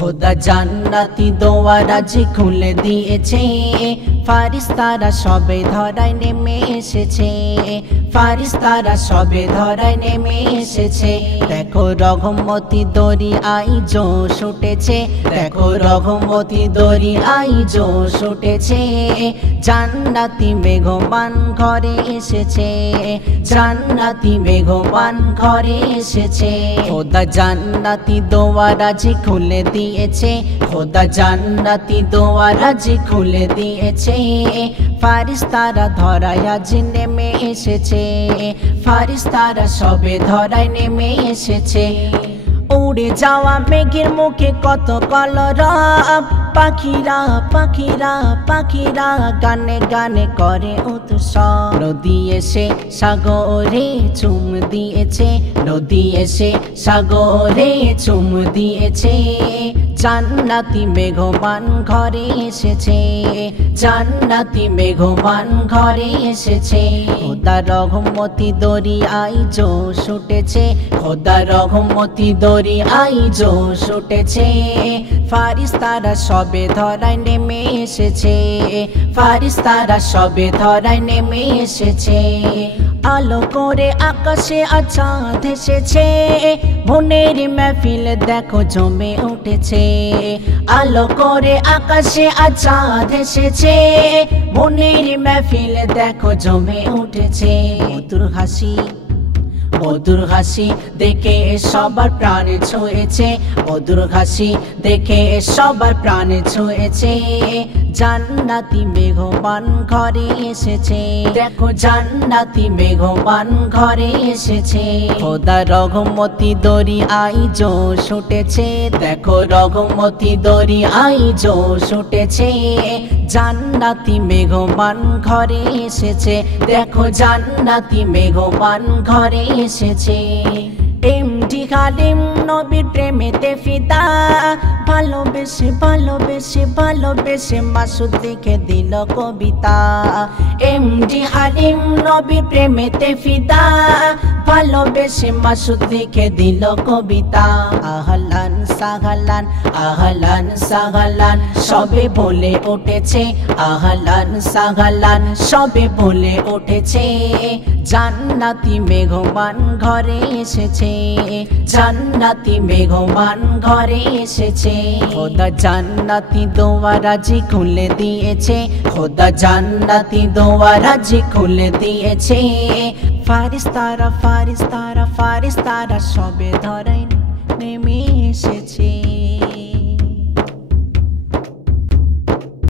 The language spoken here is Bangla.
খোদা জান্নাতি দোয়ারাজি খুলে দিয়েছে, ফারিস্তারা সবে ধরায় নেমে এসেছে, ফারিস্তারা সবে ধরায় নেমে এসেছে। দেখো রহমতি দড়ি আইজো ছুটেছে, দেখো রহমতি দড়ি আইজো ছুটেছে। জান্নাতি মেঘমান ঘরে এসেছে, জান্নাতি মেঘমান ঘরে এসেছে। খোদা জান্নাতি দোয়ারাজি খুলে দিয়েছে, খোদা জান্নাতি দোয়ারাজি খুলে দিয়েছে। ফারিস্তারা ধরায় আজ নেমে এসেছে, ফারিস্তারা সবে ধরায় নেমে এসেছে। উড়ে যাওয়া মেঘের মুখে কত কলরব, পাখিরা পাখিরা পাখিরা গানে গানে করে উৎসব। নদী এসে সাগরে চুম দিয়েছে, নদী এসে সাগরে চুম দিয়েছে। জান্নাতি মেঘমান ঘরে এসেছে, জান্নাতি মেঘমান ঘরে এসেছে। খোদা রহমতি দড়ি আইজো ছুটেছে, খোদা রহমতি দড়ি আইজো ছুটেছে। ফারিস্তারা সবে ধরায় নেমে এসেছে, ফারিস্তারা সবে ধরায় নেমে এসেছে। আলো করে আকাশে চাঁদ এসেছে, মনের মেহফিল দেখো জমে উঠেছে। আলো করে আকাশে চাঁদ এসেছে, মনের মেহফিল দেখো জমে উঠেছে। মধুর হাসি, মধুর হাসি দেখে সবার প্রাণে ছুঁয়েছে, মধুর হাসি দেখে সবার প্রাণে ছুঁয়েছে। জান্নাতি মেঘমান ঘরে এসেছে, দেখো জান্নাতি মেঘমান ঘরে এসেছে। খোদা রহমতি দড়ি আইজো ছুটেছে, দেখো রহমতি দড়ি আইজো ছুটেছে। জান্নাতি মেঘমান ঘরে এসেছে, দেখো জান্নাতি মেঘমান ঘরে এসেছে। এমডি খালিম নবীর প্রেমেতে ফিদা, ভালোবেসে ভালোবেসে ভালোবেসে মাসুদ লিখে দিল কবিতা। এমডি হালিম নবীর প্রেমেতে ফিদা, ভালোবেসে মাসুদ লিখে দিল কবিতা। আহলান সাহলান আহলান সাহলান সবে বলে উঠেছে, আহলান সাহলান সবে বলে উঠেছে। জান্নাতি মেঘমান ঘরে এসেছে, জান্নাতি মেঘমান ঘরে এসেছে। খোদা জান্নাতি দোয়ারাজি খুলে দিয়েছে, খোদা জান্নাতি দোয়ারাজি খুলে দিয়েছে। ফারিস্তারা ফারিস্তারা ফারিস্তারা সবে ধরায় নেমে এসেছে।